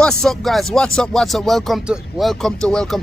What's up, guys? What's up? Welcome to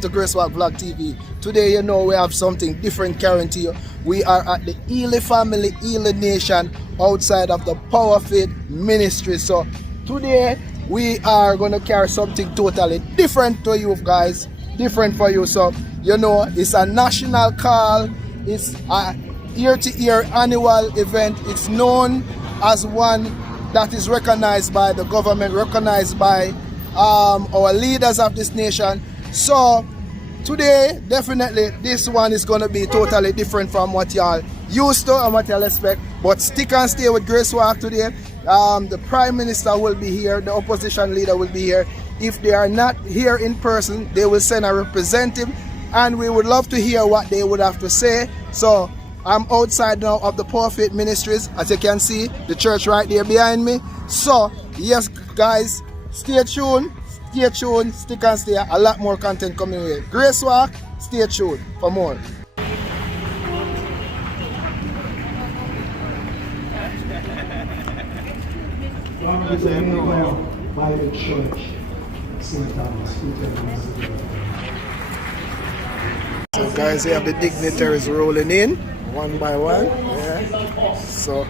Grace Walk Vlog TV. Today, you know, we have something different carrying to you. We are at the Ely family, Ely nation, outside of the Power Faith Ministry. So today we are going to carry something totally different to you guys, different for you. So you know, it's a national call. It's a year-to-year annual event. It's known as one that is recognized by the government, recognized by our leaders of this nation. So today, definitely, this one is going to be totally different from what y'all used to and what y'all expect. But stick and stay with Grace Walk today. The Prime Minister will be here, the opposition leader will be here. If they are not here in person, they will send a representative, and we would love to hear what they would have to say. So I'm outside now of the Power Faith Ministries. As you can see, the church right there behind me. So yes, guys, stay tuned, stick and stay. A lot more content coming here. Grace Walk, stay tuned for more. By the church, St. Thomas. So guys, we have the dignitaries rolling in one by one. Yeah. So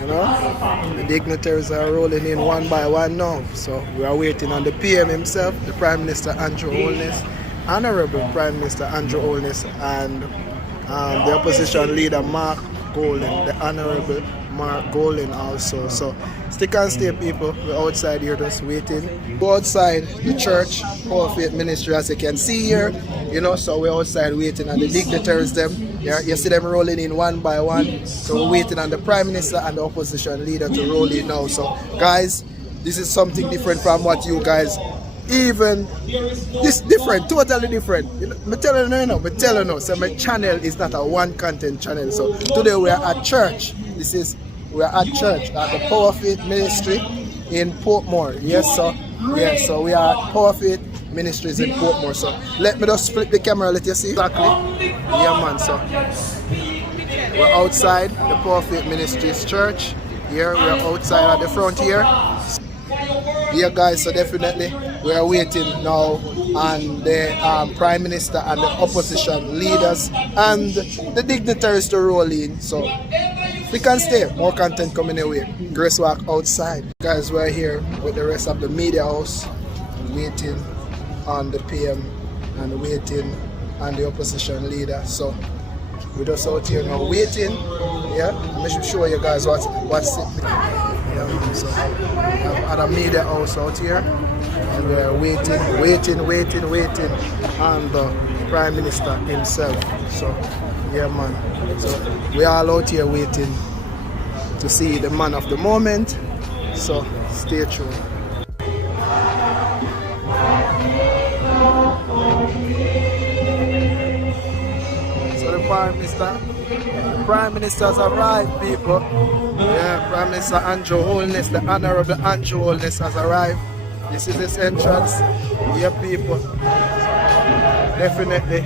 you know, the dignitaries are rolling in one by one now. So we are waiting on the PM himself, the Prime Minister Andrew Holness, Honorable Prime Minister Andrew Holness, and the opposition leader Mark Golden, the Honorable Mark Golden also. So stick and stay, people. We're outside here just waiting. Go outside the church, Power Faith Ministry, as you can see here. You know, so we're outside waiting on the dignitaries them. Yeah, you see them rolling in one by one. So we're waiting on the Prime Minister and the opposition leader to roll in now. So guys, this is something different from what you guys even, this different, totally different. You know, I'm telling you, so my channel is not a one content channel. So today we are at church. We are at church at the Power Faith Ministry in Portmore. Yes, so we are at Power Faith Ministries in Portmore. So let me just flip the camera, let you see exactly. Yeah, man. So we're outside the Power Faith Ministries church. Here we are outside at the front here. Yeah, guys. So definitely we are waiting now on the Prime Minister and the opposition leaders and the dignitaries to roll in. So we can stay. More content coming away. Grace Walk outside. Guys, we're here with the rest of the media house, waiting on the PM and waiting on the opposition leader. So we're just out here now waiting. Yeah, I should show you guys what's it. Yeah, so at a media house out here, and we're waiting on the Prime Minister himself. So yeah, man. So we are all out here waiting to see the man of the moment. So stay tuned. So the Prime Minister has arrived, people. Yeah, Prime Minister Andrew Holness, the Honorable Andrew Holness has arrived. This is his entrance. Yeah, people. Definitely.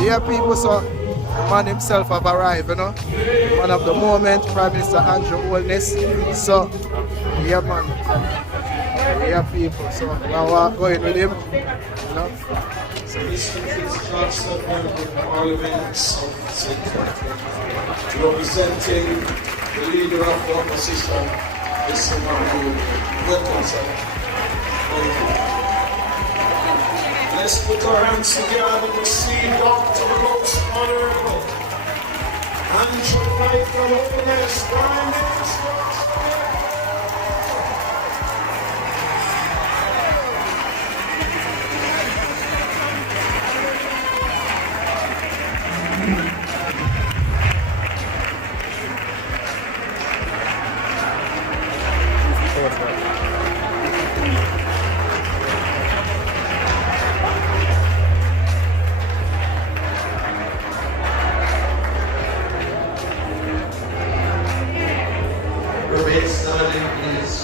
Yeah, people, so the man himself have arrived, you know. Man of the moment, Prime Minister Andrew Holness. So, yeah, man. Yeah, people, so now we're going with him, you know. So this is Chancellor of Parliament of St. representing the leader of the opposition, Mr. Mark. Welcome, sir. Thank you. Let's put our hands together to see Dr. Most Honorable Andrew Michael Holness, Prime Minister. Remain standing, please.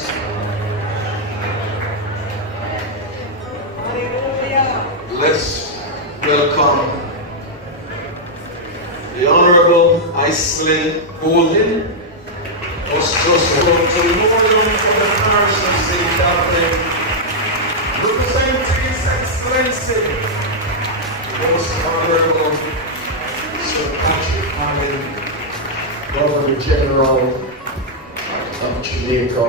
Let's welcome the Honorable Ice excellent golden was just brought to Lord for the parish of St. Catherine, representing His Excellency, Most Honorable Sir Patrick Allen, Governor General of Jamaica,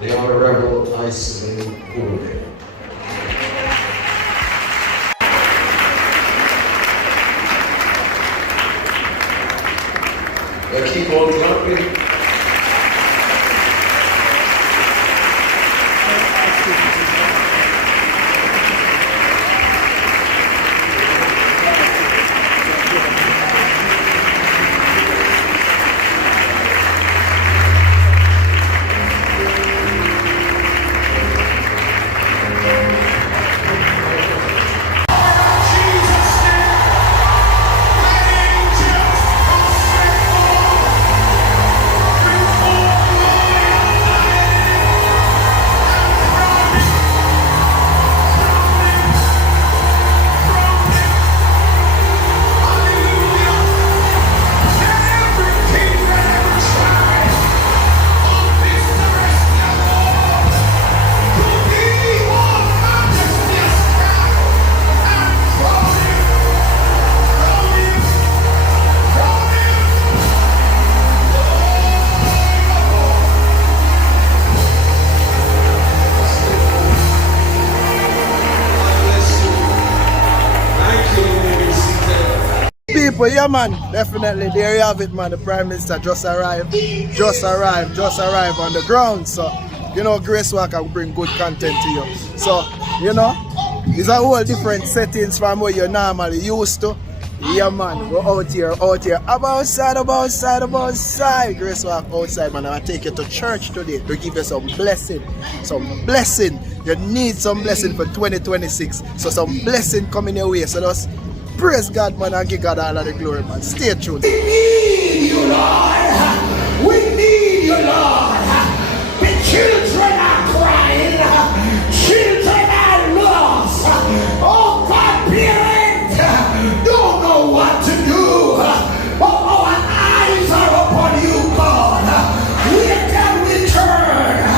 the Honorable Iceland Golden. Keep on clapping. People, yeah man, definitely there you have it man. The Prime Minister just arrived on the ground. So, you know, Grace Walker will bring good content to you. So, you know, it's a whole different settings from what you're normally used to. Yeah man, we're out here. Outside. Grace Walker outside man. I'll take you to church today to give you some blessing. You need some blessing for 2026. So some blessing coming your way. So just praise God, man, and give God all of the glory, man. Stay tuned. We need you, Lord. We need you, Lord. The children are crying. Children are lost. Oh, God, parents don't know what to do. But our eyes are upon you, God. Where can we turn?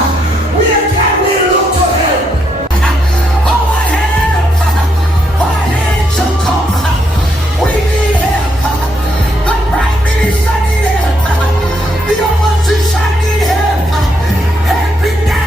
Where can we look to help? Our help shall come. We need help. The Prime Minister need help. The opposition need help. Help in that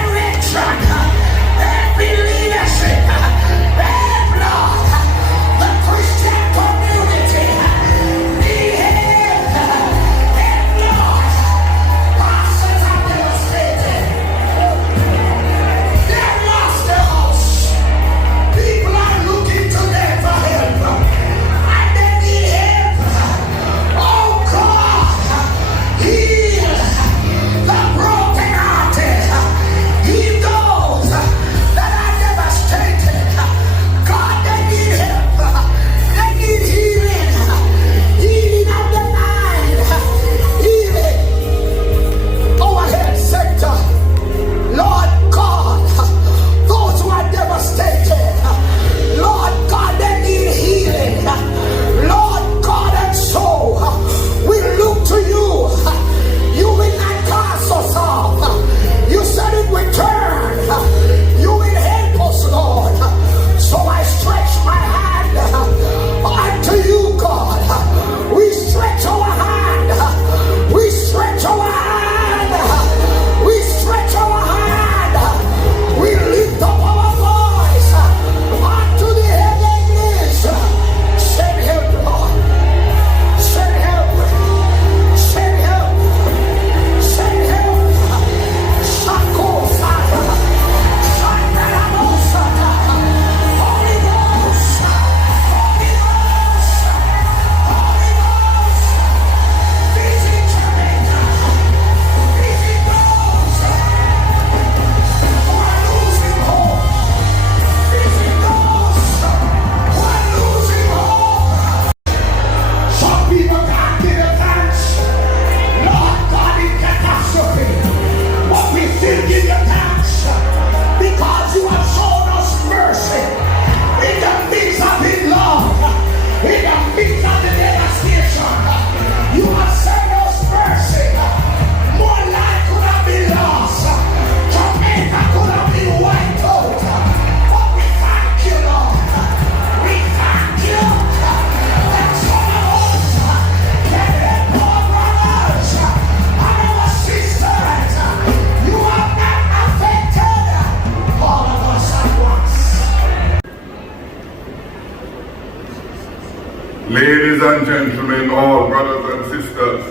and gentlemen, all brothers and sisters,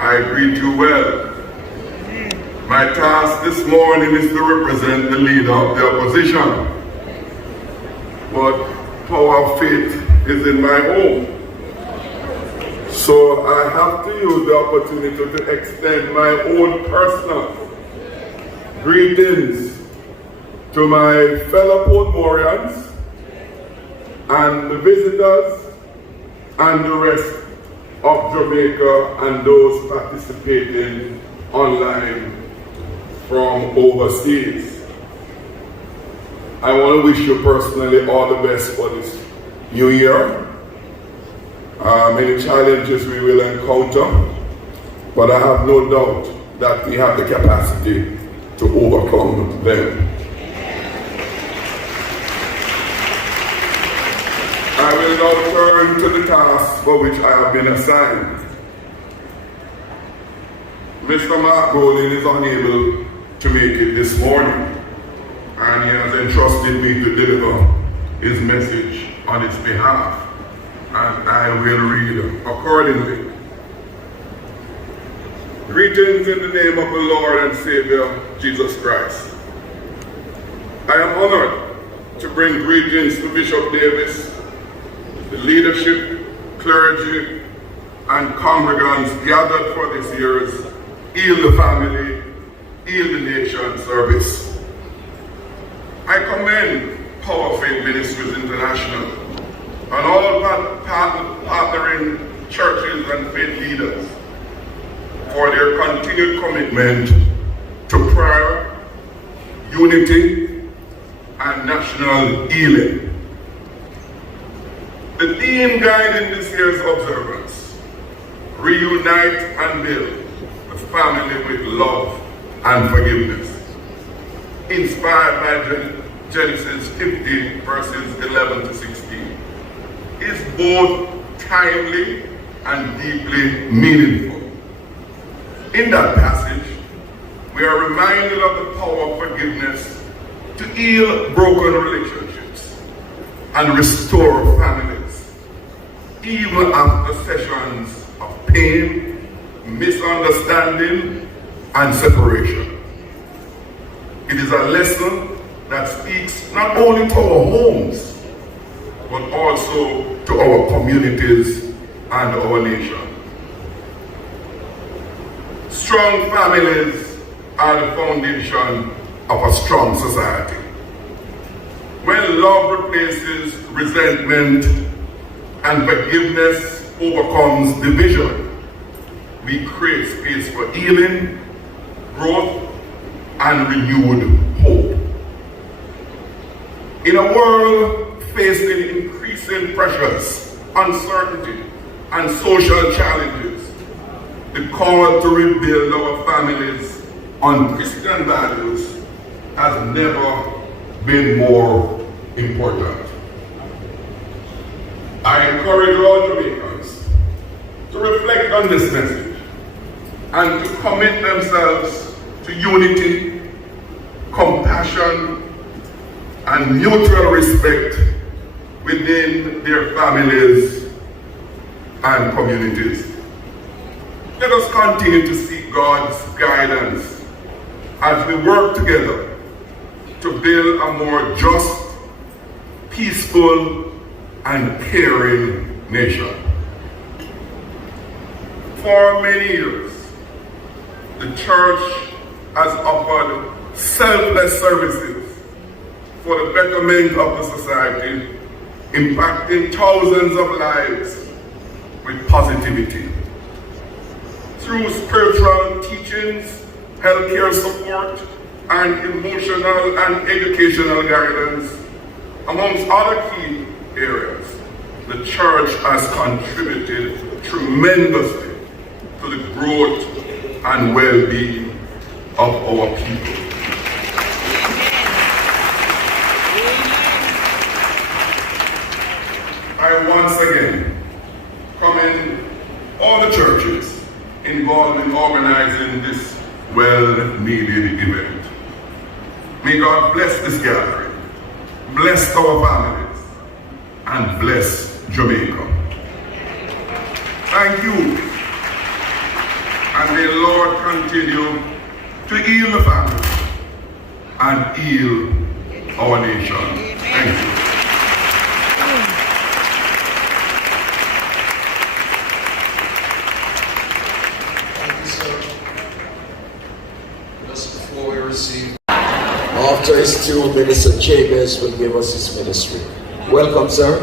I greet you well. My task this morning is to represent the leader of the opposition. But power of faith is in my home. So I have to use the opportunity to extend my own personal greetings to my fellow Portmorians and the visitors and the rest of Jamaica and those participating online from overseas. I want to wish you personally all the best for this new year. Many challenges we will encounter, but I have no doubt that we have the capacity to overcome them. I will now turn to the task for which I have been assigned. Mr. Mark Golding is unable to make it this morning, and he has entrusted me to deliver his message on his behalf, and I will read accordingly. Greetings in the name of the Lord and Savior, Jesus Christ. I am honored to bring greetings to Bishop Davis, the leadership, clergy, and congregants gathered for this year's Heal the Family, Heal the Nation service. I commend Power Faith Ministries International and all partnering churches and faith leaders for their continued commitment to prayer, unity, and national healing. The theme guiding this year's observance: reunite and build a family with love and forgiveness, inspired by Genesis 50 verses 11 to 16, is both timely and deeply meaningful. In that passage, we are reminded of the power of forgiveness to heal broken relationships and restore families, even after sessions of pain, misunderstanding, and separation. It is a lesson that speaks not only to our homes, but also to our communities and our nation. Strong families are the foundation of a strong society. When love replaces resentment and forgiveness overcomes division, we create space for healing, growth, and renewed hope. In a world facing increasing pressures, uncertainty, and social challenges, the call to rebuild our families on Christian values has never been more important. I encourage all Jamaicans to reflect on this message and to commit themselves to unity, compassion, and mutual respect within their families and communities. Let us continue to seek God's guidance as we work together to build a more just, peaceful, and caring nation. For many years, the church has offered selfless services for the betterment of the society, impacting thousands of lives with positivity. Through spiritual teachings, healthcare support, and emotional and educational guidance, amongst other key areas, the church has contributed tremendously to the growth and well-being of our people. I once again commend all the churches involved in organizing this well-needed event. May God bless this gathering, bless our families, and bless Jamaica. Thank you. And may the Lord continue to heal the family and heal our nation. Thank you. Thank you, sir. Just before we receive. After his two, Minister Jabez will give us his ministry. Welcome, sir.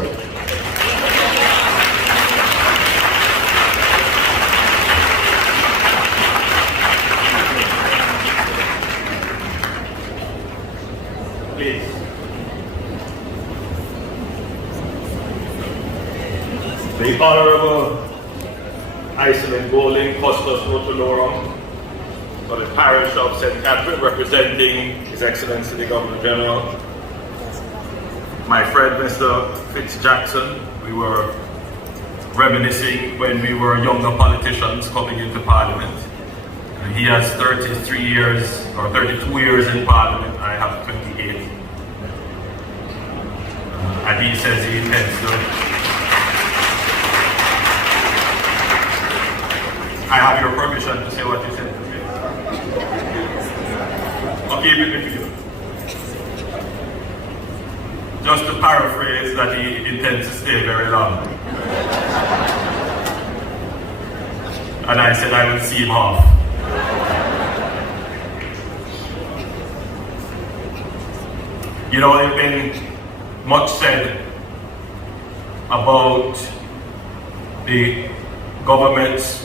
Please. The Honorable Iceland Bowling Costas Rotolorum for the parish of St. Catherine, representing His Excellency the Governor General. My friend Mr. Fitz-Jackson, we were reminiscing when we were younger politicians coming into Parliament. And he has 33 years or 32 years in Parliament. I have 28. And he says he intends to. I have your permission to say what you said to me. I'll keep it with you. Just to paraphrase, that he intends to stay very long. And I said I will see him off. You know, there's been much said about the government's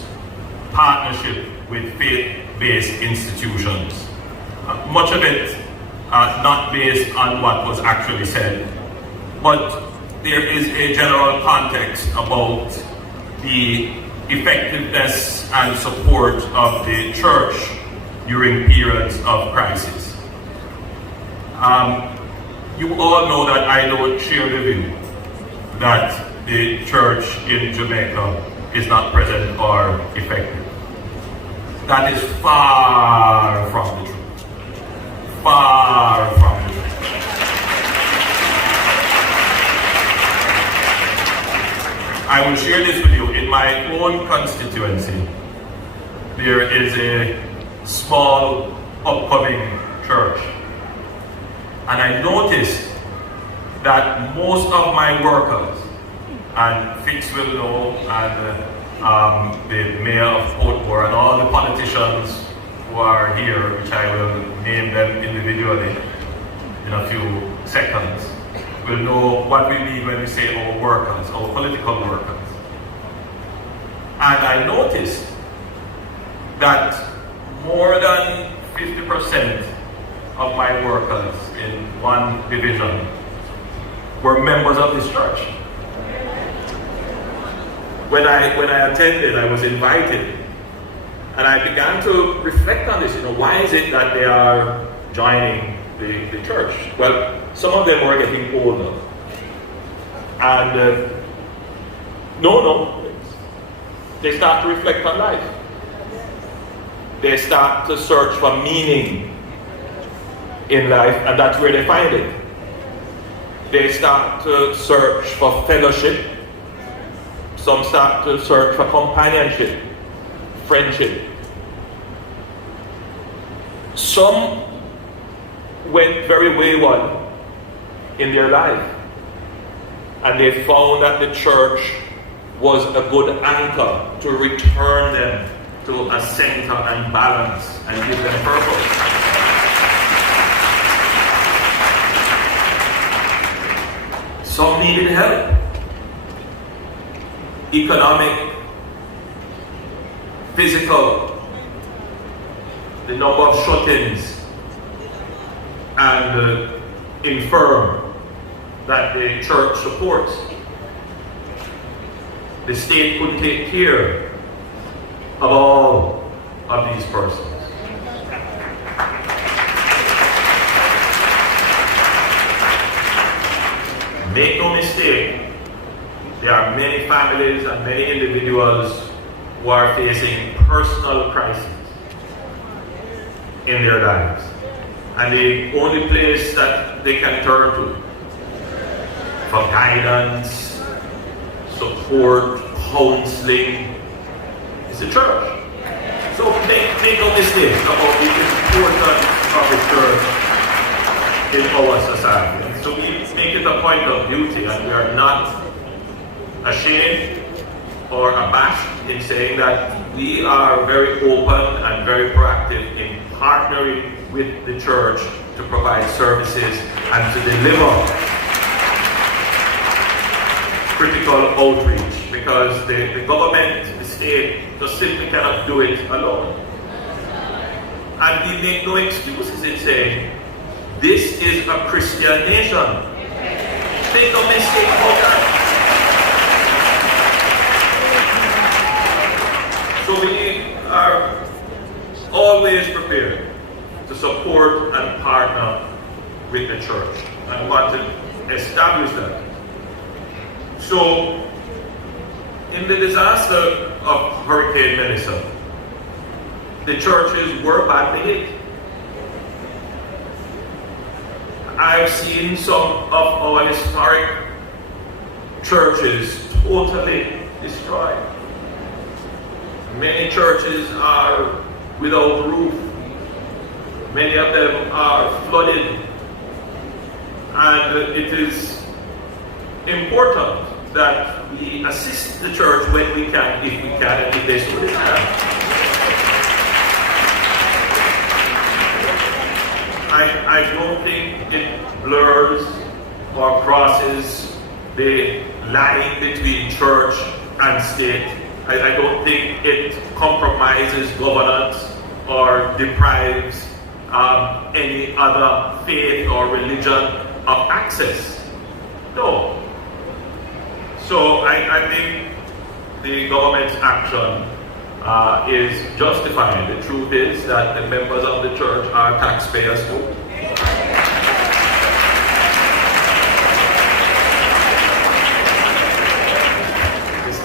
partnership with faith-based institutions. Much of it not based on what was actually said, but there is a general context about the effectiveness and support of the church during periods of crisis. You all know that I don't share the view that the church in Jamaica is not present or effective. That is far from the truth. Far from the truth. I will share this with you. In my own constituency, there is a small upcoming church. And I noticed that most of my workers, and Fitz will know, and the mayor of Portmore, and all the politicians who are here, which I will name them individually in a few seconds, will know what we mean when we say our workers, our political workers. And I noticed that more than 50% of my workers in one division were members of this church. When I attended, I was invited, and I began to reflect on this. Why is it that they are joining the church? Well, some of them were getting older, and they start to reflect on life. They start to search for meaning in life, and that's where they find it. They start to search for fellowship. Some start to search for companionship, friendship. Some went very wayward in their life, and they found that the church was a good anchor to return them to a center and balance and give them purpose. Some needed help. Economic, physical, the number of shut-ins, and infirm that the church supports. The state could take care of all of these persons. Make no mistake, there are many families and many individuals who are facing personal crises in their lives. And the only place that they can turn to for guidance, support, counseling, It's the church. So make no mistake about the importance of the church in our society. And so we make it a point of duty, and we are not ashamed or abashed in saying that we are very open and very proactive in partnering with the church to provide services and to deliver critical outreach, because the government, the state, just simply cannot do it alone. And we make no excuses in saying, this is a Christian nation. Make no mistake about that. So we are always prepared to support and partner with the church, and want to establish that. So, in the disaster of Hurricane Melissa, the churches were badly hit. I've seen some of our historic churches totally destroyed. Many churches are without roof. Many of them are flooded. And it is important that we assist the church when we can, if we can, and if they so desire. I don't think it blurs or crosses the line between church and state. I don't think it compromises governance or deprives any other faith or religion of access. No. So I think the government's action is justified. The truth is that the members of the church are taxpayers too.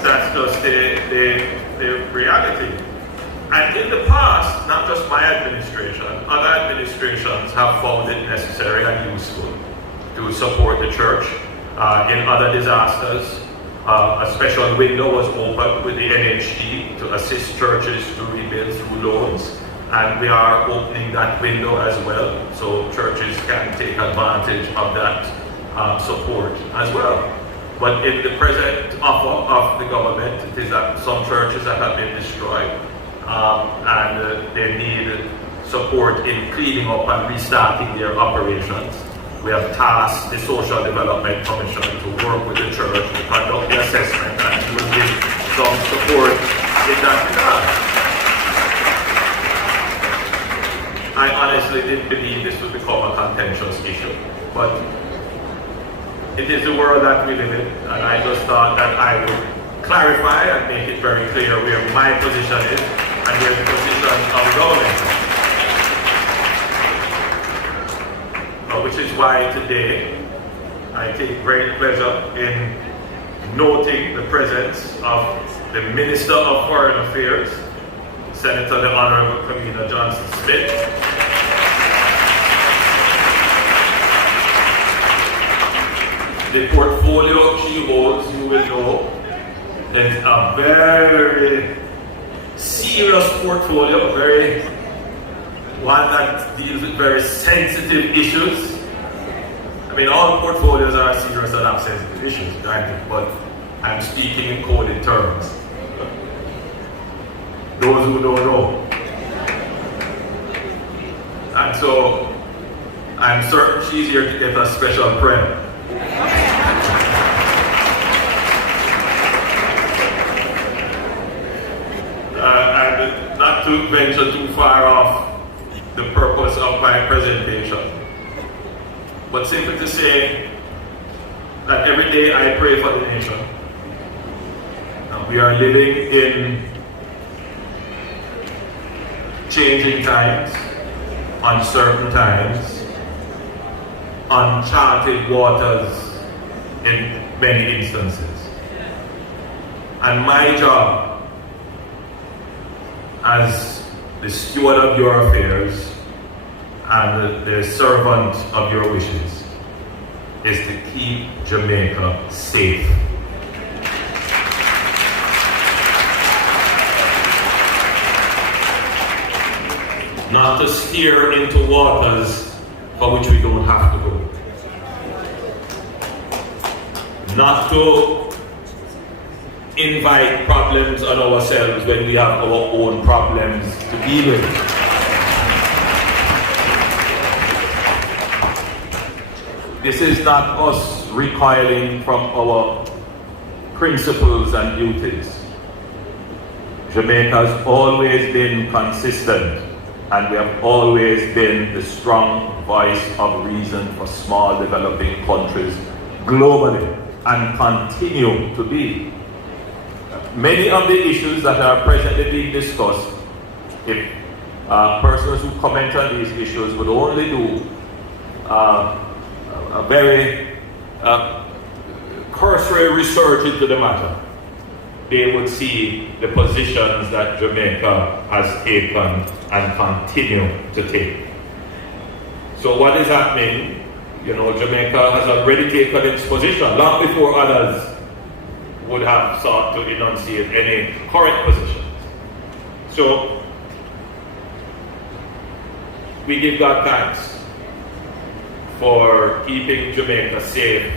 That's just the reality. And in the past, not just my administration, other administrations have found it necessary and useful to support the church. In other disasters, a special window was opened with the NHT to assist churches to rebuild through loans. And we are opening that window as well, so churches can take advantage of that support as well. But in the present offer of the government, it is that some churches that have been destroyed and they need support in cleaning up and restarting their operations. We have tasked the Social Development Commission to work with the church to conduct the assessment, and we will give some support in that regard. I honestly didn't believe this would become a contentious issue, but it is the world that we live in, and I just thought that I would clarify and make it very clear where my position is and where the position of the government is. Which is why today I take great pleasure in noting the presence of the Minister of Foreign Affairs, Senator the Honorable Kamina Johnson-Smith. The portfolio she holds, you will know, is a very serious portfolio, one that deals with very sensitive issues. I mean, all portfolios are serious and have sensitive issues, right? But I'm speaking in coded terms. Those who don't know. And so, I'm certain she's here to get a special prayer. And not to venture too far off the purpose of my presentation, but simply to say that every day I pray for the nation. We are living in changing times, uncertain times, uncharted waters in many instances. And my job as the steward of your affairs and the servant of your wishes is to keep Jamaica safe. not to steer into waters for which we don't have to go, not to invite problems on ourselves when we have our own problems to deal with. This is not us recoiling from our principles and duties. Jamaica has always been consistent, and we have always been the strong voice of reason for small developing countries globally, and continue to be. Many of the issues that are presently being discussed, if persons who comment on these issues would only do a very cursory research into the matter, they would see the positions that Jamaica has taken and continue to take. So what is happening? Jamaica has already taken its position long before others would have sought to enunciate any correct positions. So we give God thanks for keeping Jamaica safe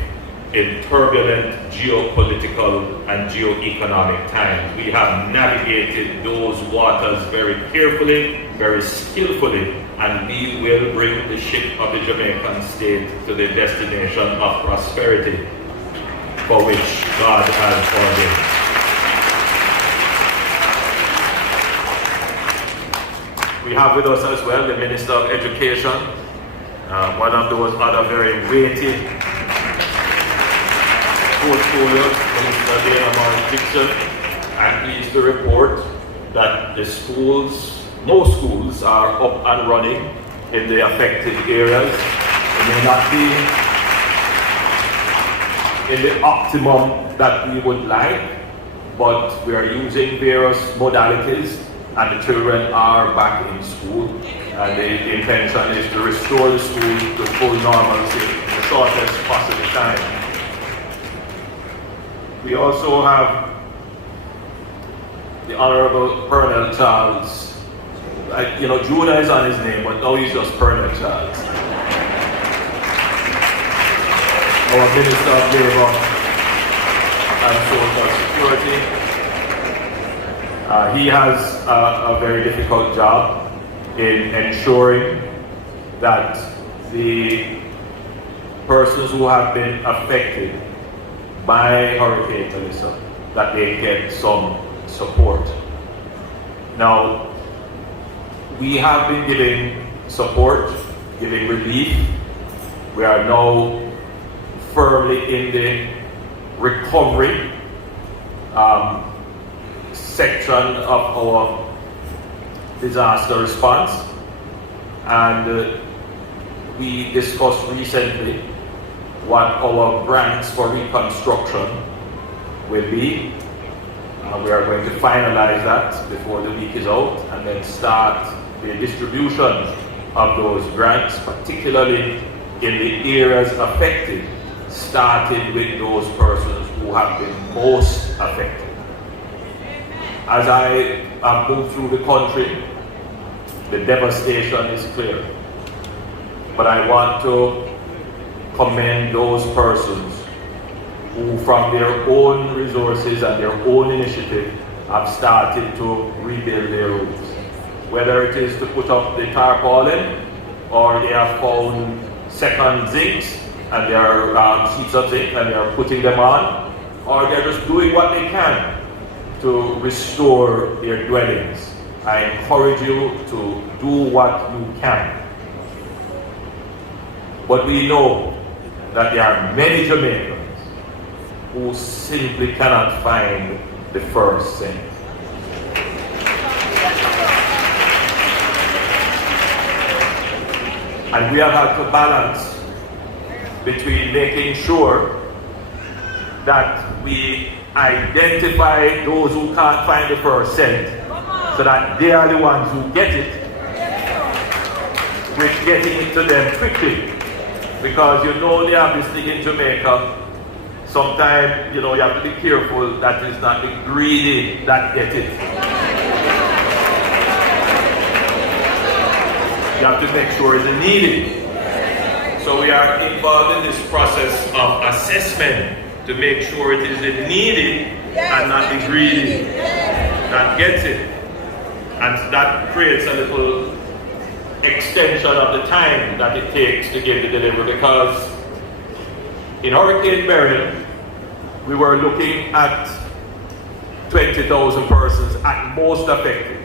in turbulent geopolitical and geoeconomic times. We have navigated those waters very carefully, very skillfully, and we will bring the ship of the Jamaican state to the destination of prosperity for which God has ordained. We have with us as well the Minister of Education, one of those other very weighty portfolios, Minister Dixon. I'm pleased to report that the schools, most schools, are up and running in the affected areas. It may not be in the optimum that we would like, but we are using various modalities, and the children are back in school, and the intention is to restore the school to full normalcy in the shortest possible time. We also have the Honorable Pernell Charles. Juna is on his name, but now he's just Pernell Charles. Our Minister of Labour and Social Security. He has a very difficult job in ensuring that the persons who have been affected by Hurricane Melissa, that they get some support. Now, we have been giving support, giving relief. We are now firmly in the recovery section of our disaster response, and we discussed recently what our grants for reconstruction will be. We are going to finalize that before the week is out, and then start the distribution of those grants, particularly in the areas affected, starting with those persons who have been most affected. As I have moved through the country, the devastation is clear. But I want to commend those persons who, from their own resources and their own initiative, have started to rebuild their roofs. Whether it is to put up the tarpaulin, or they have found second zincs and they are sheets of zinc and they are putting them on, or they're just doing what they can to restore their dwellings. I encourage you to do what you can. But we know that there are many Jamaicans who simply cannot find the first cent. And we have had to balance between making sure that we identify those who can't find the first cent, so that they are the ones who get it, with getting it to them quickly. Because the obvious thing in Jamaica, sometimes you have to be careful that it's not the greedy that get it. You have to make sure it's needed. So we are involved in this process of assessment to make sure it is needed and not the greedy that gets it. And that creates a little extension of the time that it takes to get the delivery, because in Hurricane Beryl, we were looking at 20,000 persons at most affected.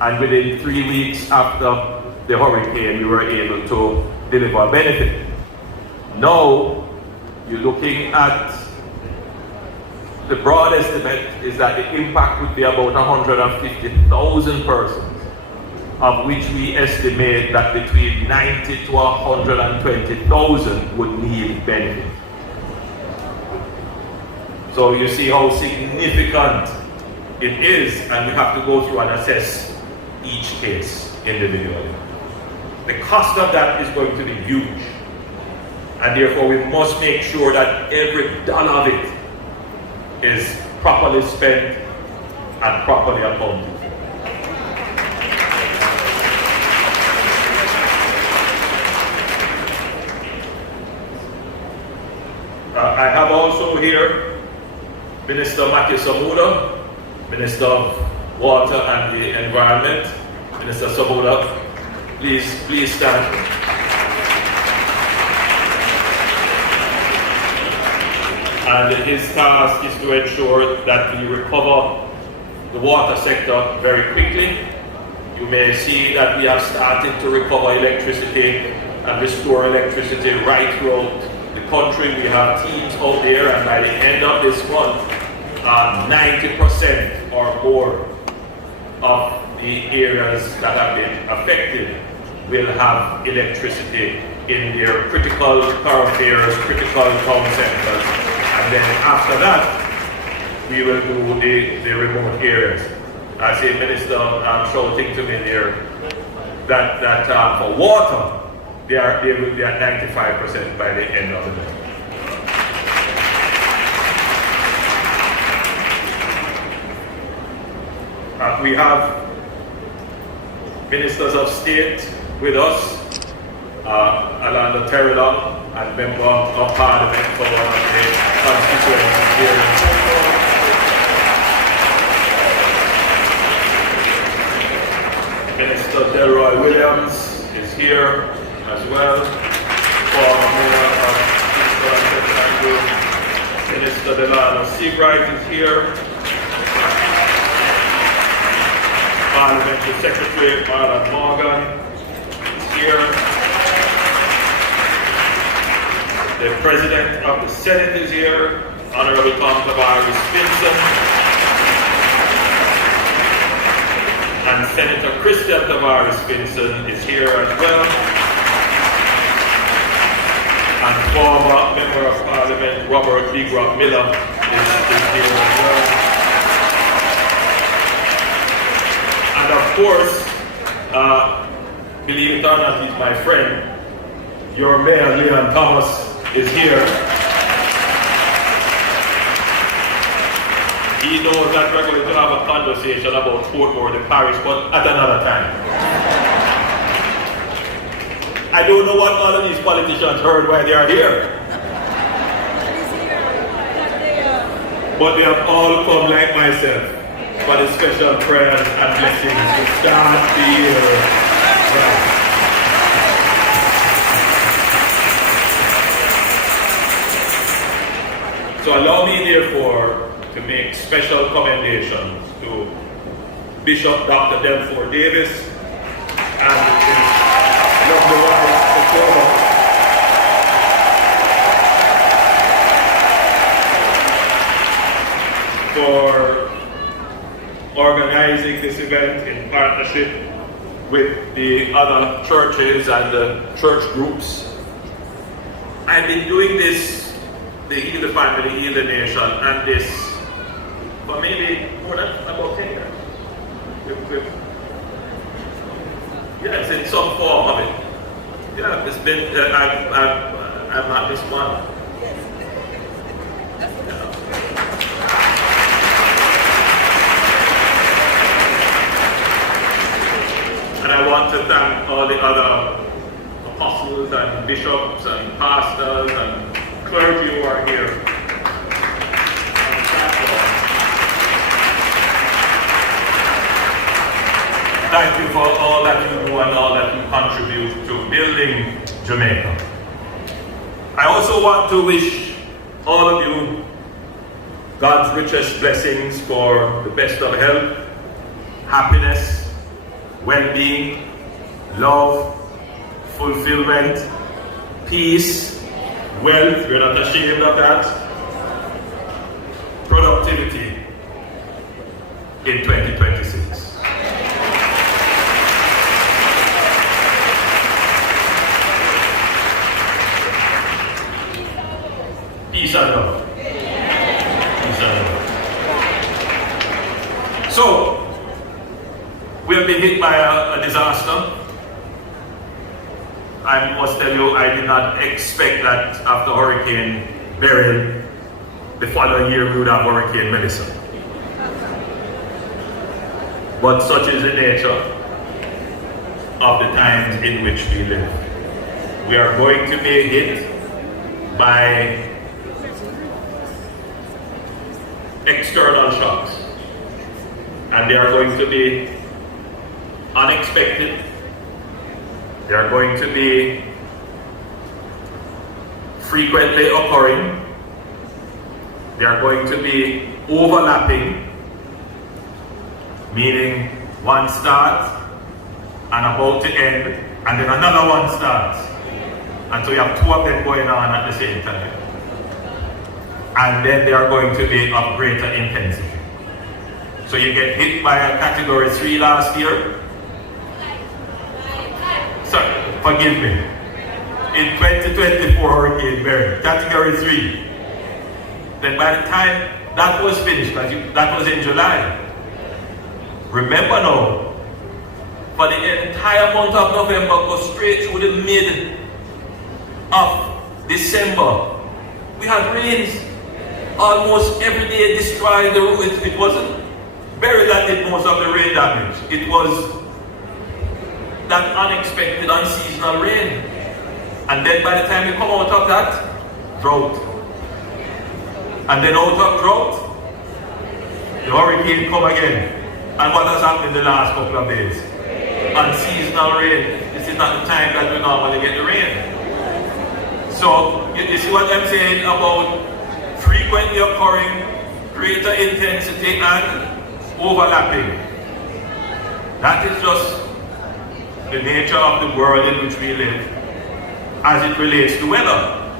And within 3 weeks after the hurricane, we were able to deliver a benefit. Now, you're looking at the broad estimate is that the impact would be about 150,000 persons, of which we estimate that between 90 to 120,000 would need benefit. So you see how significant it is, and we have to go through and assess each case individually. The cost of that is going to be huge, and therefore we must make sure that every dollar of it is properly spent and properly accounted for. I have also here Minister Matthew Samuda, Minister of Water and the Environment. Minister Samuda, please stand. And his task is to ensure that we recover the water sector very quickly. You may see that we have started to recover electricity and restore electricity right throughout the country. We have teams out there, and by the end of this month, 90% or more of the areas that have been affected will have electricity in their critical thoroughfares, critical town centers. And then after that, we will do the remote areas. I see Minister shouting to me there that for water, they will be at 95% by the end of the day. We have ministers of state with us, Alanda Terilong, and member of parliament for one of the constituencies here in Toronto. Minister Delroy Williams is here as well. Former mayor of Kingston. Minister Delano Seabright is here. Parliamentary Secretary Marlon Morgan is here. The President of the Senate is here, Honorable Tom Tavares Vinson. And Senator Christian Tavares Vinson is here as well. And former Member of Parliament Robert Lee Groff Miller is here as well. And of course, believe it or not, he's my friend. Your Mayor Leon Thomas is here. He knows that we're going to have a conversation about Portmore, the parish, but at another time. I don't know what all of these politicians heard while they are here. But they have all come like myself for the special prayers and blessings to start the year right. So allow me therefore to make special commendations to Bishop Dr. Delphore Davis and his lovely wife, for organizing this event in partnership with the other churches and the church groups. I've been doing this, the Heal the Family, Heal the Nation, and this for maybe more than about 10 years. Yes, in some form of it. Yeah, it's been, I've not missed one. And I want want to thank all the other apostles and bishops and pastors and clergy who are here. Thank you for all that you do and all that you contribute to building Jamaica. I also want to wish all of you God's richest blessings for the best of health, happiness, well-being, love, fulfillment, peace, wealth, we're not ashamed of that, productivity in 2026. Peace and love. Peace and love. So, we have been hit by a disaster. I must tell you, I did not expect that after Hurricane Beryl, the following year we would have Hurricane Melissa. But such is the nature of the times in which we live. We are going to be hit by external shocks, and they are going to be unexpected. They are going to be frequently occurring. They are going to be overlapping, meaning one starts and about to end, and then another one starts. And so you have two of them going on at the same time. And then they are going to be of greater intensity. So you get hit by a category 3 last year. Sorry, forgive me. In 2024 Hurricane Beryl, category 3. Then by the time that was finished, that was in July. Remember now, for the entire month of November, go straight through the mid of December, we had rains. Almost every day destroyed the roof. It wasn't Beryl that did most of the rain damage. It was that unexpected, unseasonal rain. And then by the time we come out of that, drought. And then out of drought, the hurricane come again. And what has happened in the last couple of days? Unseasonal rain. This is not the time that we normally get the rain. So, you see what I'm saying about frequently occurring, greater intensity and overlapping. That is just the nature of the world in which we live as it relates to weather.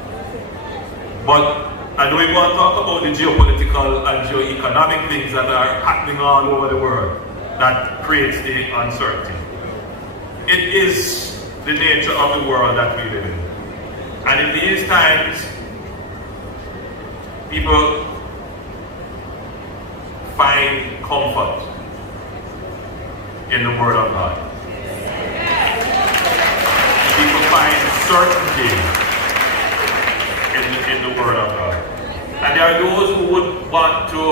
But I know we want to talk about the geopolitical and geoeconomic things that are happening all over the world that creates the uncertainty. It is the nature of the world that we live in. And in these times, people find comfort in the Word of God. People find certainty in the Word of God. And there are those who would want to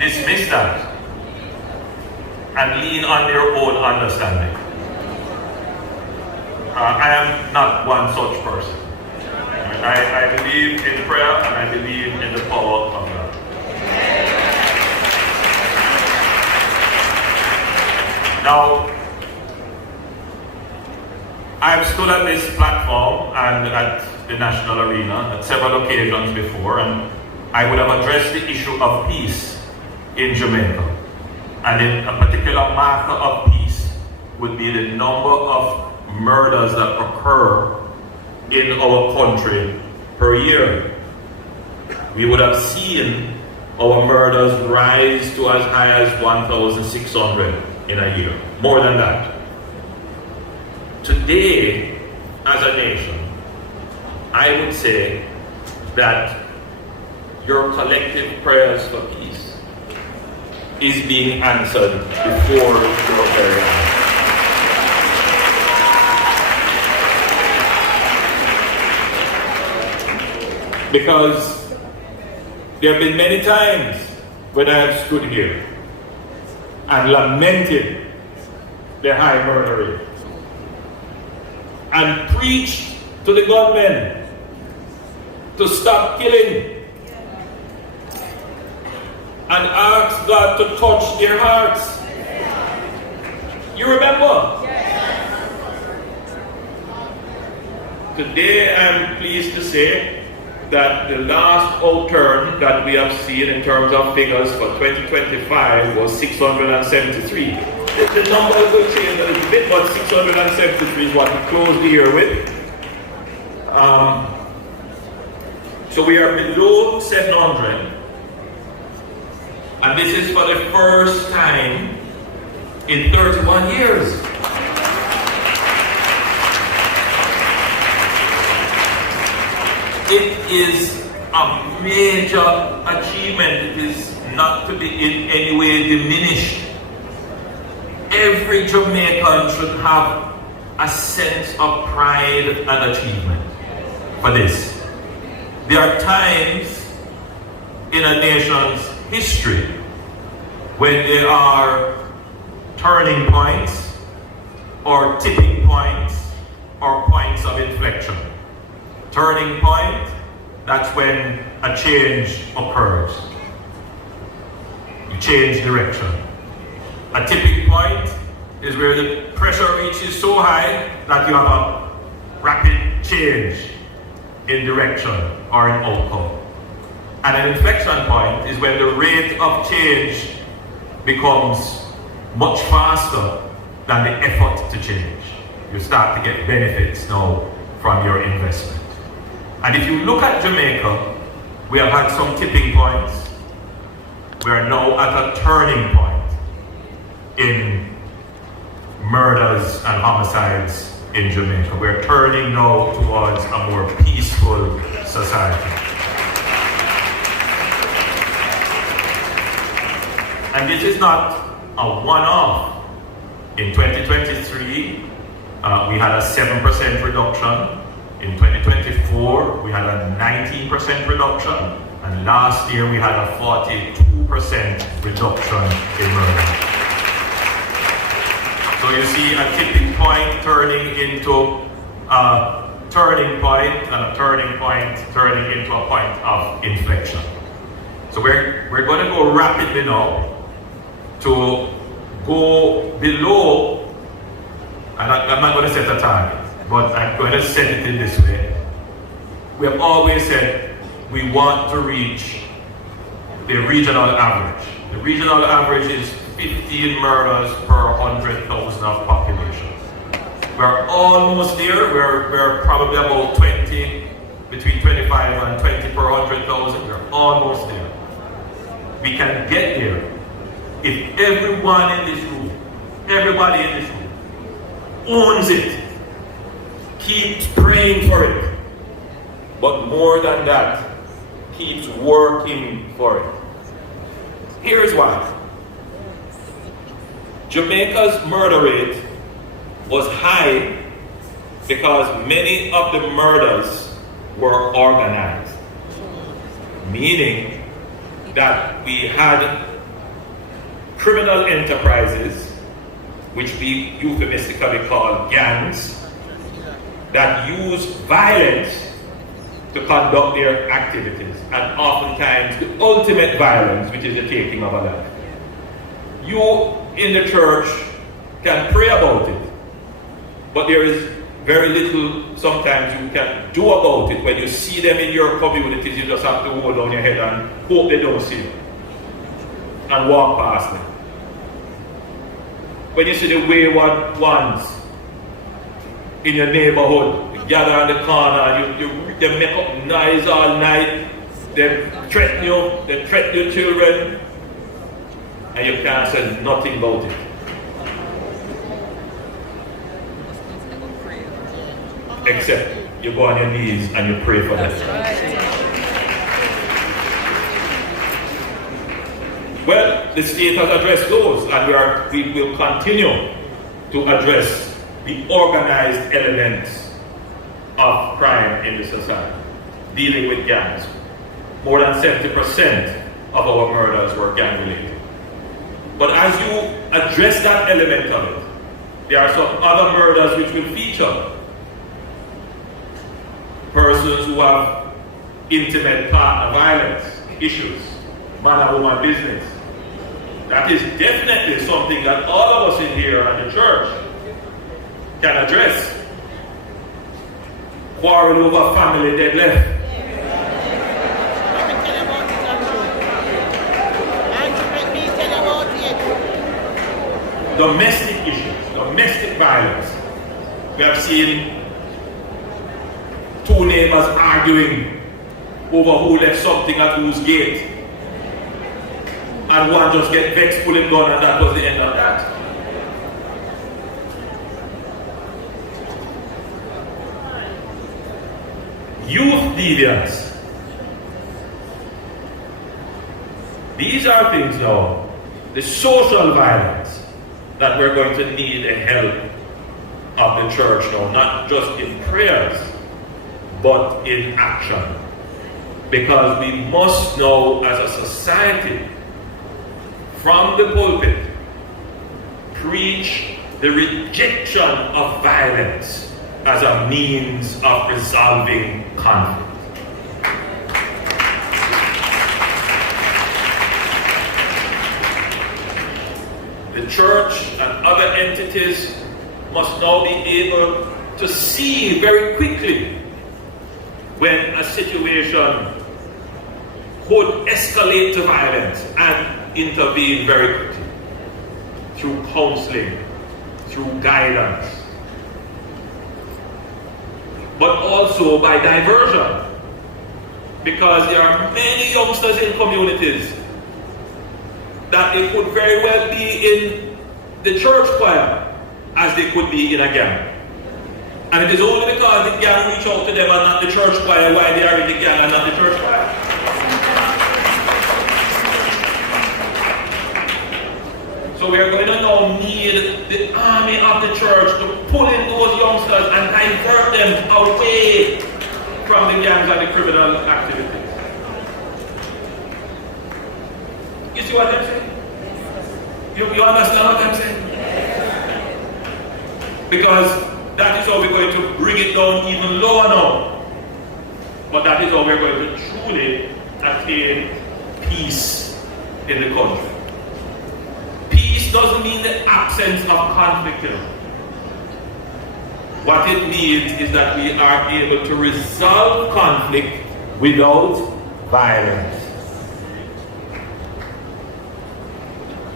dismiss that and lean on their own understanding. I am not one such person. I believe in prayer and I believe in the power of God. Now, I've stood at this platform and at the national arena at several occasions before, and I would have addressed the issue of peace in Jamaica. And in a particular marker of peace would be the number of murders that occur in our country per year. We would have seen our murders rise to as high as 1,600 in a year, more than that. Today, as a nation, I would say that your collective prayers for peace is being answered before your very eyes. Because there have been many times when I have stood here and lamented the high murder rate, and preached to the gunmen to stop killing, and asked God to touch their hearts. You remember? Today I'm pleased to say that the last outturn that we have seen in terms of figures for 2025 was 673. The number will change a little bit, but 673 is what we closed the year with. So we are below 700. And this is for the first time in 31 years. It is a major achievement. It is not to be in any way diminished. Every Jamaican should have a sense of pride and achievement for this. There are times in a nation's history when there are turning points or tipping points or points of inflection. Turning point, that's when a change occurs. You change direction. A tipping point is where the pressure reaches so high that you have a rapid change in direction or in outcome. And an inflection point is when the rate of change becomes much faster than the effort to change. You start to get benefits now from your investment. And if you look at Jamaica, we have had some tipping points. We are now at a turning point in murders and homicides in Jamaica. We're turning now towards a more peaceful society. And this is not a one-off. In 2023, we had a 7% reduction. In 2024, we had a 19% reduction. And last year, we had a 42% reduction in murder. So you see a tipping point turning into a turning point, and a turning point turning into a point of inflection. So we're going to go rapidly now to go below, and I'm not going to set a target, but I'm going to set it in this way. We have always said we want to reach the regional average. The regional average is 15 murders per 100,000 of population. We're almost there. We're probably about 20, between 25 and 20 per 100,000. We're almost there. We can get there if everyone in this room, everybody in this room, owns it, keeps praying for it, but more than that, keeps working for it. Here's why. Jamaica's murder rate was high because many of the murders were organized, meaning that we had criminal enterprises, which we euphemistically call gangs, that use violence to conduct their activities, and oftentimes the ultimate violence, which is the taking of a life. You in the church can pray about it, but there is very little sometimes you can do about it. When you see them in your communities, you just have to hold down your head and hope they don't see you and walk past them. When you see the wayward ones in your neighborhood, you gather on the corner, they make up noise all night, they threaten you, they threaten your children, and you can't say nothing about it. Except you go on your knees and you pray for them. Well, the state has addressed those, and we will continue to address the organized elements of crime in the society, dealing with gangs. More than 70% of our murders were gang related. But as you address that element of it, there are some other murders which will feature persons who have intimate partner violence issues, man-woman business. That is definitely something that all of us in here and the church can address. Quarrel over family dead left. Domestic issues, domestic violence. We have seen two neighbors arguing over who left something at whose gate. And one just get vexed, pull him gun, and that was the end of that. Youth deviance. These are things now, the social violence, that we're going to need the help of the church now, not just in prayers, but in action. Because we must now, as a society, from the pulpit, preach the rejection of violence as a means of resolving conflict. The church and other entities must now be able to see very quickly when a situation could escalate to violence and intervene very quickly through counseling, through guidance, but also by diversion, because there are many youngsters in communities that they could very well be in the church choir as they could be in a gang. And it is only because the gang reach out to them and not the church choir why they are in the gang and not the church choir. So we are going to now need the army of the church to pull in those youngsters and divert them away from the gangs and the criminal activities. You see what I'm saying? You understand what I'm saying? Because that is how we're going to bring it down even lower now. But that is how we're going to truly attain peace in the country. Peace doesn't mean the absence of conflict. What it means is that we are able to resolve conflict without violence.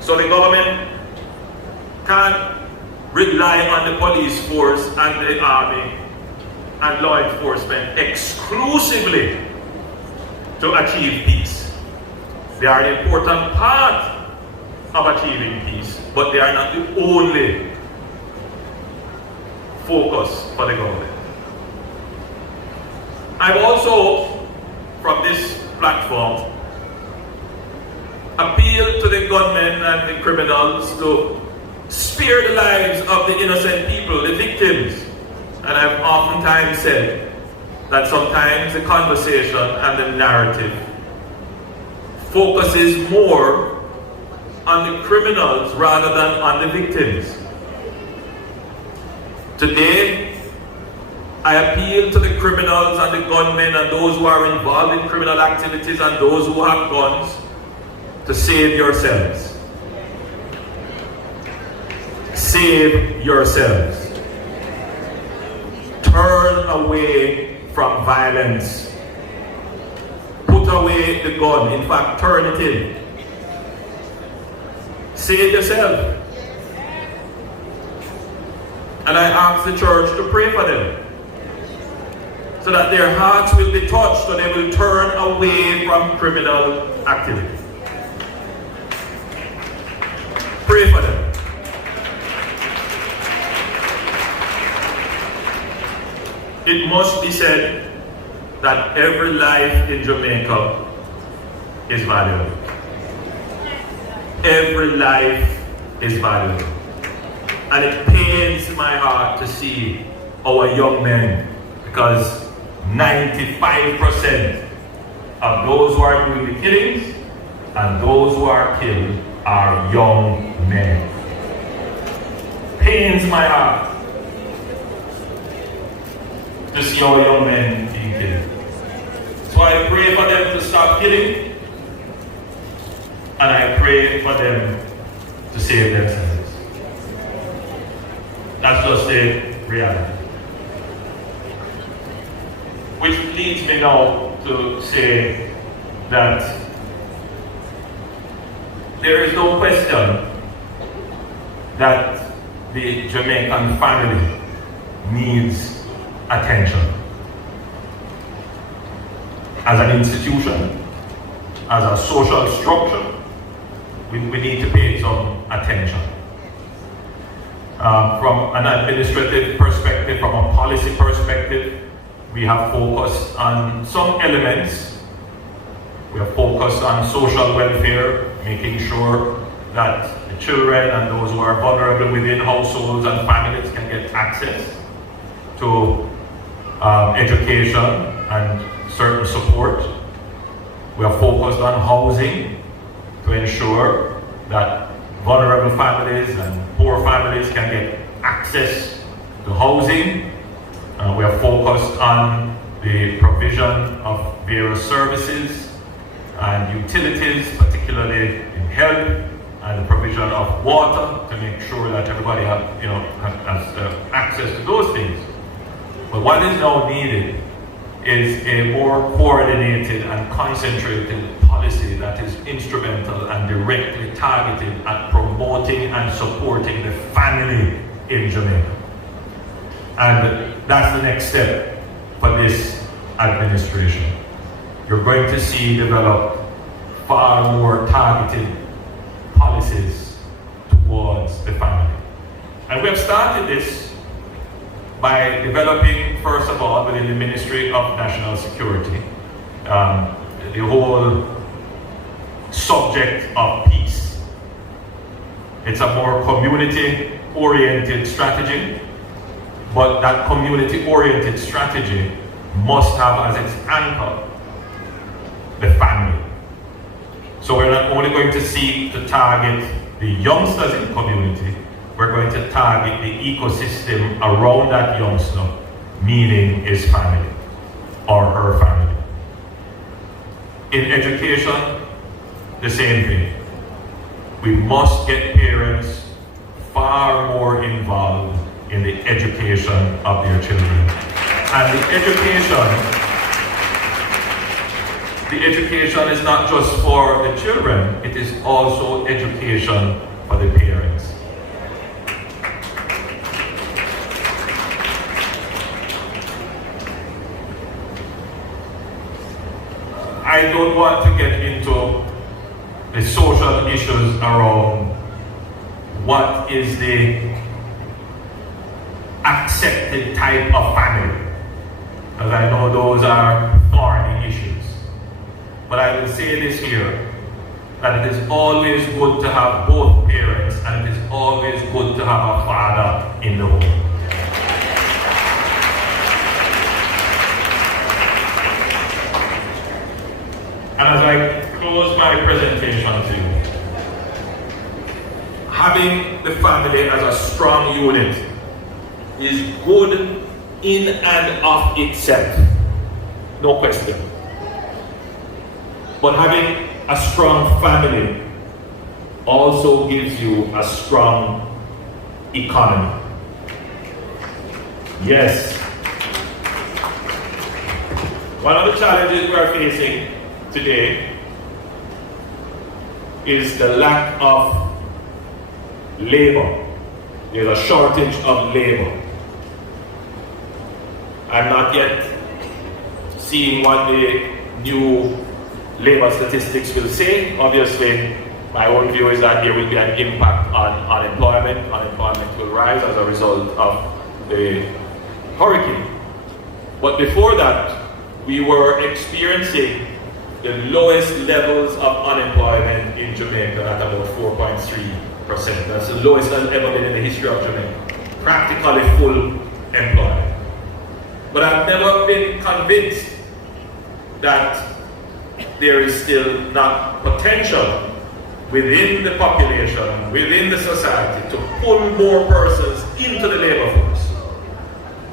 So the government can't rely on the police force and the army and law enforcement exclusively to achieve peace. They are an important part of achieving peace, but they are not the only focus for the government. I've also, from this platform, appealed to the gunmen and the criminals to spare the lives of the innocent people, the victims. And I've oftentimes said that sometimes the conversation and the narrative focuses more on the criminals rather than on the victims. Today, I appeal to the criminals and the gunmen and those who are involved in criminal activities and those who have guns to save yourselves. Save yourselves. Turn away from violence. Put away the gun. In fact, turn it in. Save yourself. And I ask the church to pray for them, so that their hearts will be touched and they will turn away from criminal activity. Pray for them. It must be said that every life in Jamaica is valuable. Every life is valuable. And it pains my heart to see our young men, because 95% of those who are doing the killings and those who are killed are young men. pains my heart to see our young men being killed. So I pray for them to stop killing, and I pray for them to save themselves. That's just the reality. Which leads me now to say that there is no question that the Jamaican family needs attention. As an institution, as a social structure, we need to pay some attention. From an administrative perspective, from a policy perspective, we have focused on some elements. We have focused on social welfare, making sure that the children and those who are vulnerable within households and families can get access to education and certain support. We are focused on housing to ensure that vulnerable families and poor families can get access to housing. We are focused on the provision of various services and utilities, particularly in health, and the provision of water to make sure that everybody has access to those things. But what is now needed is a more coordinated and concentrated policy that is instrumental and directly targeted at promoting and supporting the family in Jamaica. And that's the next step for this administration. You're going to see develop far more targeted policies towards the family. And we have started this by developing, first of all, within the Ministry of National Security, the whole subject of peace. It's a more community-oriented strategy, but that community-oriented strategy must have as its anchor the family. So we're not only going to seek to target the youngsters in the community, we're going to target the ecosystem around that youngster, meaning his family or her family. In education, the same thing. We must get parents far more involved in the education of their children. And the education is not just for the children, it is also education for the parents. I don't want to get into the social issues around what is the accepted type of family, because I know those are thorny issues. But I will say this here, that it is always good to have both parents, and it is always good to have a father in the home. And as I close my presentation to you, having the family as a strong unit is good in and of itself, no question. But having a strong family also gives you a strong economy. Yes. One of the challenges we are facing today is the lack of labor. There's a shortage of labor. I'm not yet seeing what the new labor statistics will say. Obviously, my own view is that there will be an impact on unemployment. Unemployment will rise as a result of the hurricane. But before that, we were experiencing the lowest levels of unemployment in Jamaica at about 4.3%. That's the lowest that's ever been in the history of Jamaica. Practically full employment. But I've never been convinced that there is still not potential within the population, within the society, to pull more persons into the labor force.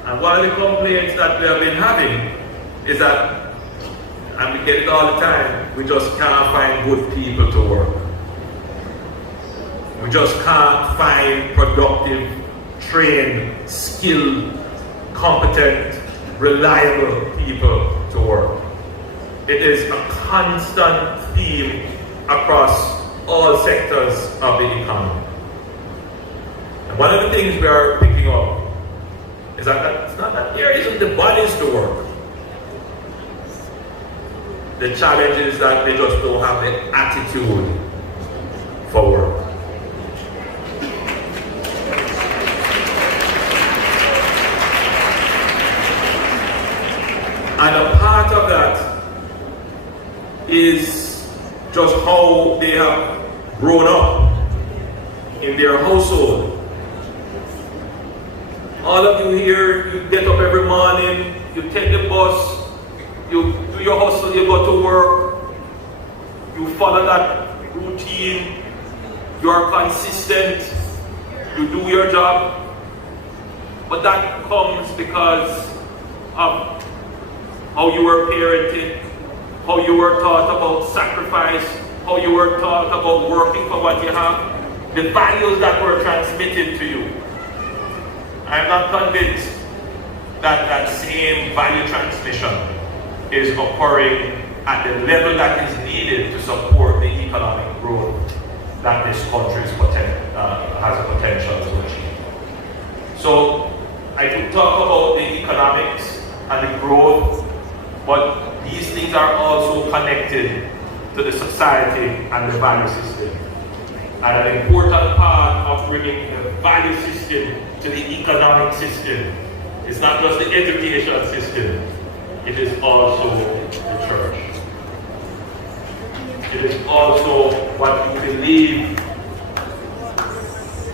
And one of the complaints that we have been having is that, and we get it all the time, we just can't find good people to work. We just can't find productive, trained, skilled, competent, reliable people to work. It is a constant theme across all sectors of the economy. And one of the things we are picking up is that it's not that there isn't the bodies to work. The challenge is that they just don't have the attitude for work. And a part of that is just how they have grown up in their household. All of you here, you get up every morning, you take the bus, you do your hustle, you go to work, you follow that routine, you are consistent, you do your job. But that comes because of how you were parented, how you were taught about sacrifice, how you were taught about working for what you have, the values that were transmitted to you. I'm not convinced that that same value transmission is occurring at the level that is needed to support the economic growth that this country has a potential to achieve. So I could talk about the economics and the growth, but these things are also connected to the society and the value system. And an important part of bringing the value system to the economic system is not just the education system, it is also the church. It is also what you believe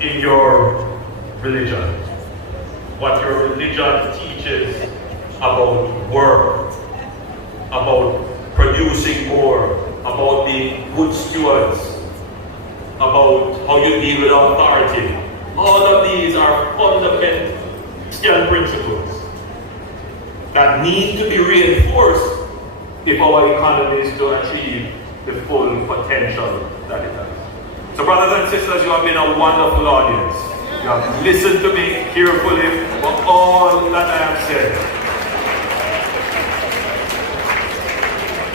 in your religion, what your religion teaches about work, about producing more, about being good stewards, about how you deal with authority. All of these are fundamental principles that need to be reinforced if our economy is to achieve the full potential that it has. So brothers and sisters, you have been a wonderful audience. You have listened to me carefully for all that I have said.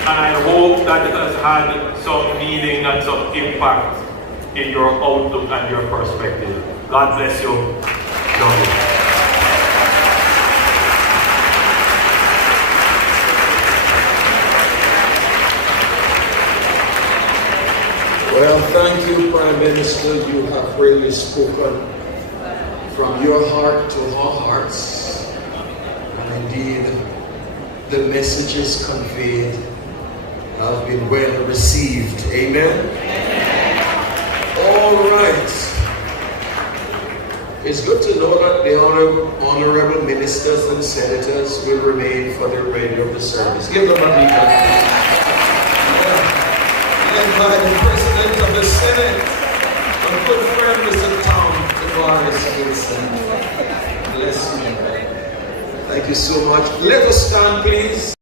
And I hope that it has had some meaning and some impact in your outlook and your perspective. God bless you. Love you. Well, thank you, Prime Minister. You have really spoken from your heart to our hearts. And indeed, the messages conveyed have been well received. Amen? All right. It's good to know that the honorable ministers and senators will remain for the remainder of the service. Give them a big hand. Led by the President of the Senate, a good friend, Mr. Tom Tavares Wilson. Bless you. Thank you so much. Let us stand, please.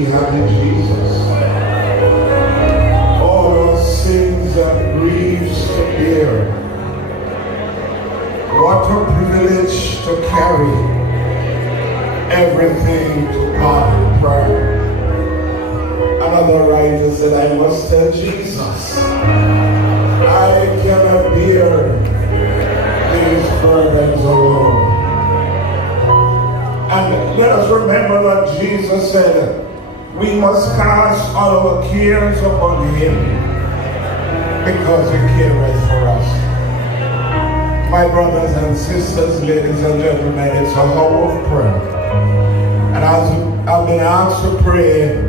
we have in Jesus. All those sins and griefs to bear. What a privilege to carry everything to God in prayer. Another writer said, I must tell Jesus, I cannot bear these burdens alone. And let us remember that Jesus said, we must cast all our cares upon Him because He careth for us. My brothers and sisters, ladies and gentlemen, it's a hour of prayer. And as I've been asked to pray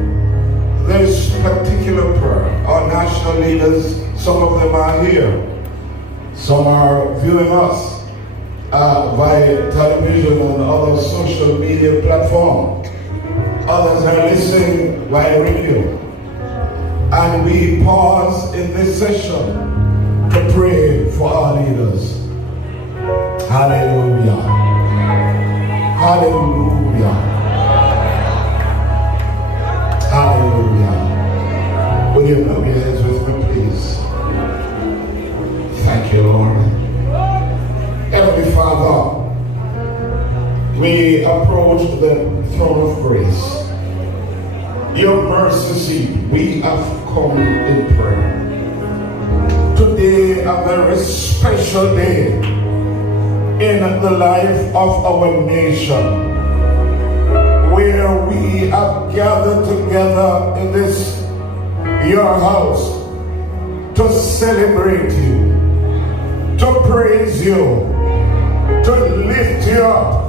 this particular prayer, our national leaders, some of them are here. Some are viewing us via television and other social media platforms. Others are listening via radio. And we pause in this session to pray for our leaders. Hallelujah. Hallelujah. Hallelujah. Will you bow your heads with me, please? Thank you, Lord. Heavenly Father, we approach the throne of grace. Your mercy seat, we have come in prayer. Today, a very special day in the life of our nation, where we have gathered together in this, your house, to celebrate you, to praise you, to lift you up,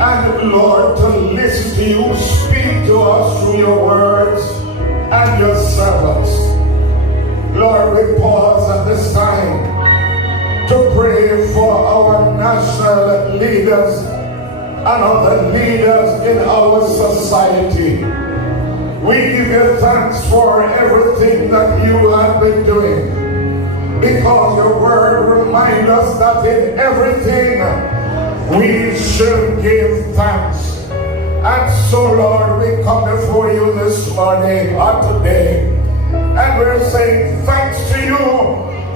and Lord, to listen to you speak to us through your words and your servants. Lord, we pause at this time to pray for our national leaders and other leaders in our society. We give you thanks for everything that you have been doing, because your word reminds us that in everything we should give thanks. And so, Lord, we come before you this morning or today, and we're saying thanks to you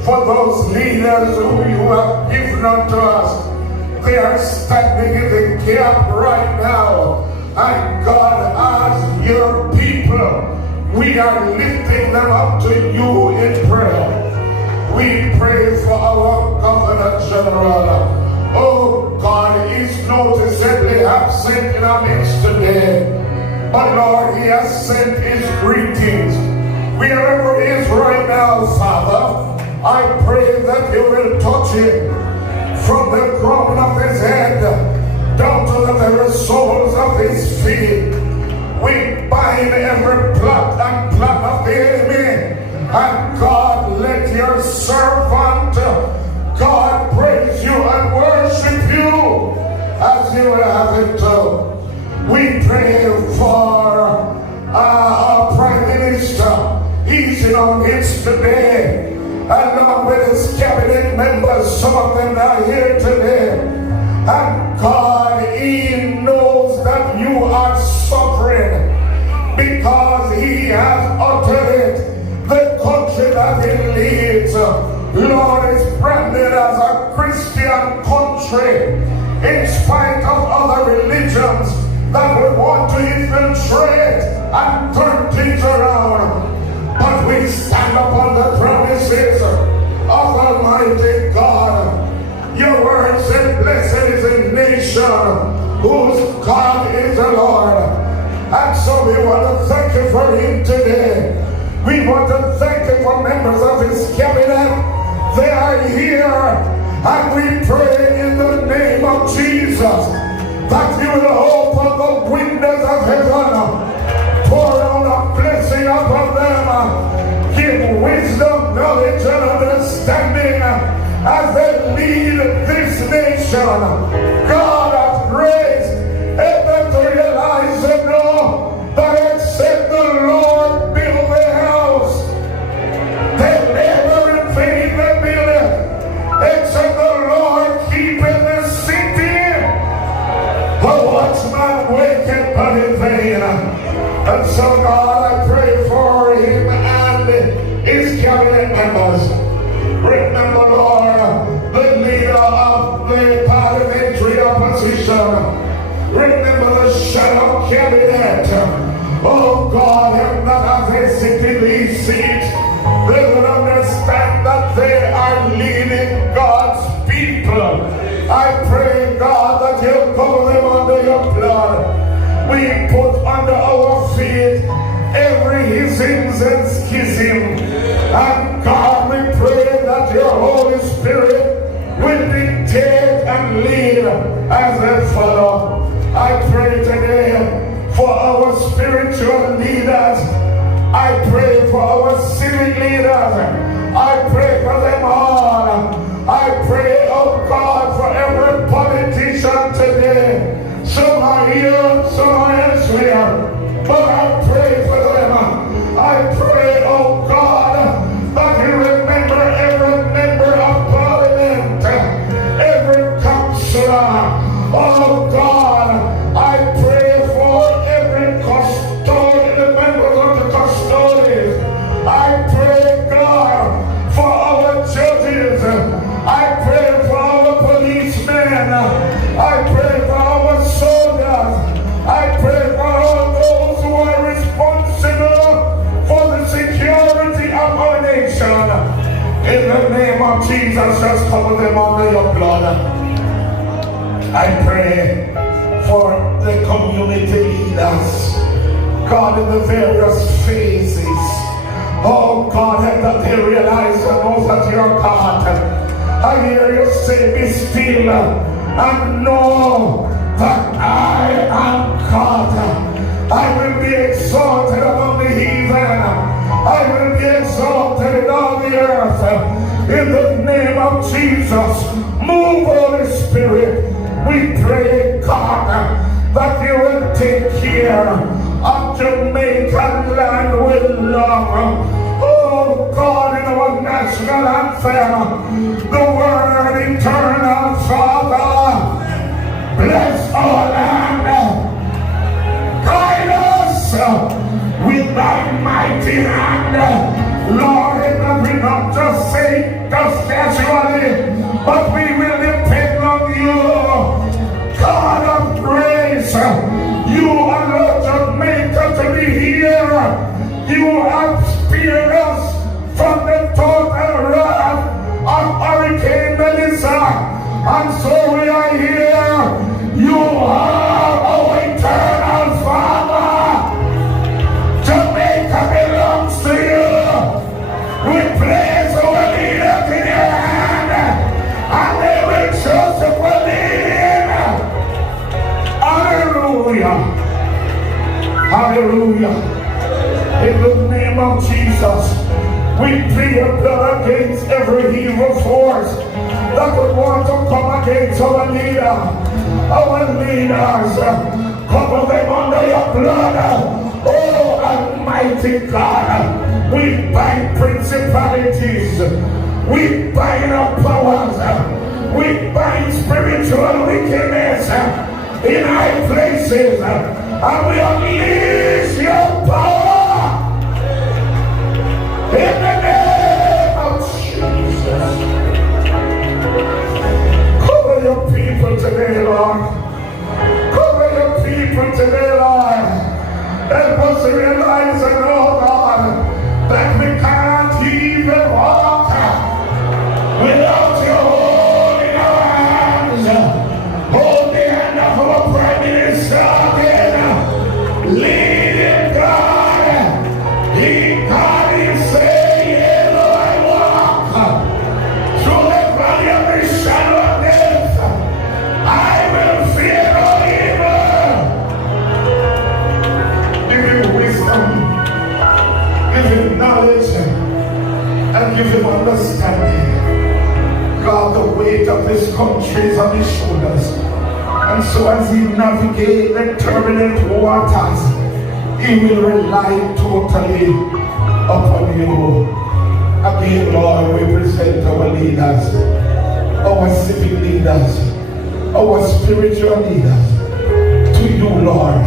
for those leaders who you have given unto us. They are standing in the gap right now. And God, as your people, we are lifting them up to you in prayer. We pray for our Governor General. Oh God, he's noticeably absent in our midst today. But Lord, he has sent his greetings. Wherever he is right now, Father, I pray that you will touch him from the crown of his head down to the very soles of his feet. We bind every plot and plan of the enemy. And God, let your servant, God, praise you and worship you as you will have it to. We pray for our Prime Minister. He's in our midst today. And along with his cabinet members, some of them are here today. And God, he knows that you are sovereign, because he has uttered it. The country that he leads, Lord, is branded as a Christian country, in spite of other religions that would want to infiltrate and turn things around. But we stand upon the promises of Almighty God. Your word said, blessed is a nation whose God is the Lord. And so we want to thank you for him today. We want to thank you for members of his cabinet. They are here. And we pray in the name of Jesus that you will open the windows of heaven, pour down a blessing upon them, give wisdom, knowledge, and understanding as they lead this nation. God of grace, help them to realize and know that except the Lord build the house, they labor in vain that build it. Except the Lord keepeth the city, the watchman waketh but in vain. And so, God, I pray for him and his cabinet members. Remember, Lord, the leader of the parliamentary opposition. Remember the shadow cabinet. Oh God, and not as they sit in these seats, they will understand that they are leading God's people. I pray, God, that you'll cover them under your blood. We put under our feet every hissings and schism. And God, we pray that your Holy Spirit will dictate and lead as they follow. I pray today for our spiritual leaders. I pray for our civic leaders. I pray for them all. I pray, oh God, for every politician today. Some are here, some are elsewhere. But I pray for them. I pray, oh God, that you remember every member of parliament, every councillor. Oh God, I pray for every custodian, the members of the custodians. I pray, God, for our judges. I pray for our policemen. I pray for our soldiers. I pray for all those who are responsible for the security of our nation. In the name of Jesus, just cover them under your blood. I pray for the community leaders, God, in the various phases. Oh God, help that they realize and know that you're God. I hear you say, be still and know that I am God. I will be exalted among the heathen. I will be exalted in all the earth. In the name of Jesus, move, Holy Spirit. We pray, God, that you will take care of Jamaican land with love. Oh God, in our national anthem, the word eternal Father, bless our land. Guide us with thy mighty hand. Lord, that we not just say just casually, but we will depend on you. God of grace, you allowed Jamaica to be here. You have spared us from the total wrath of Hurricane Melissa. And so we are here. You are our eternal Father. Jamaica belongs to you. We place our leaders in your hand, and they will trust you for leading. Hallelujah. Hallelujah. In the name of Jesus, we plead your blood against every evil force that would want to come against our leader, our leaders. Cover them under your blood. Oh, Almighty God, we bind principalities, we bind our powers, we bind spiritual wickedness in high places, and we unleash your power in the name of Jesus. Cover your people today, Lord. Cover your people today, Lord. Help us to realize and know, God, that we can't even walk without your holding our hands. Hold the hand of our Prime Minister again. Lead him, God. He God is saying, Lord, I walk through the valley of the shadow of death. I will fear no evil. Give him wisdom, give him knowledge, and give him understanding. God, the weight of this country is on his shoulders. And so as he navigates the turbulent waters, he will rely totally upon you. Again, Lord, we present our leaders, our civic leaders, our spiritual leaders to you, Lord.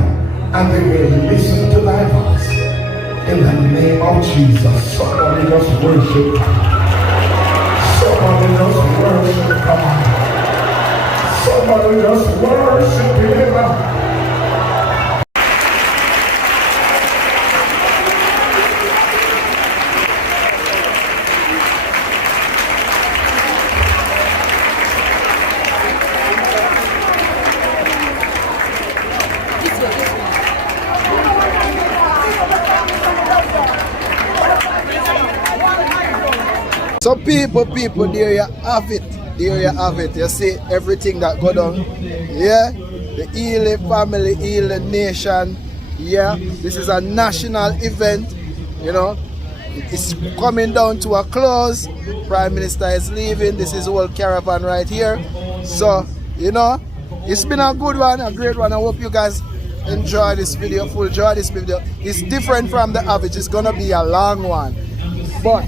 and they will listen to thy voice. In the name of Jesus, somebody just worship God. Somebody just worship God. Somebody just worship Him. So people, there you have it. There you have it. You see everything that go down. Yeah, the healing family, healing nation. Yeah, this is a national event. You know, it's coming down to a close. Prime Minister is leaving. This is whole caravan right here. So, you know, it's been a good one, a great one. I hope you guys enjoy this video, enjoy this video. It's different from the average. It's gonna be a long one. But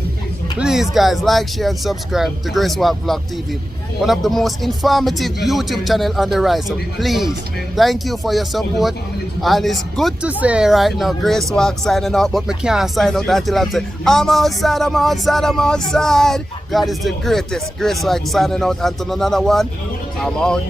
please guys, like, share and subscribe to Grace Walk Vlog TV, one of the most informative YouTube channel on the rise. So please, thank you for your support. And it's good to say right now, Grace Walk signing out, but I can't sign out until I say, I'm outside, I'm outside, I'm outside. God is the greatest. Grace Walk signing out until another one. I'm out.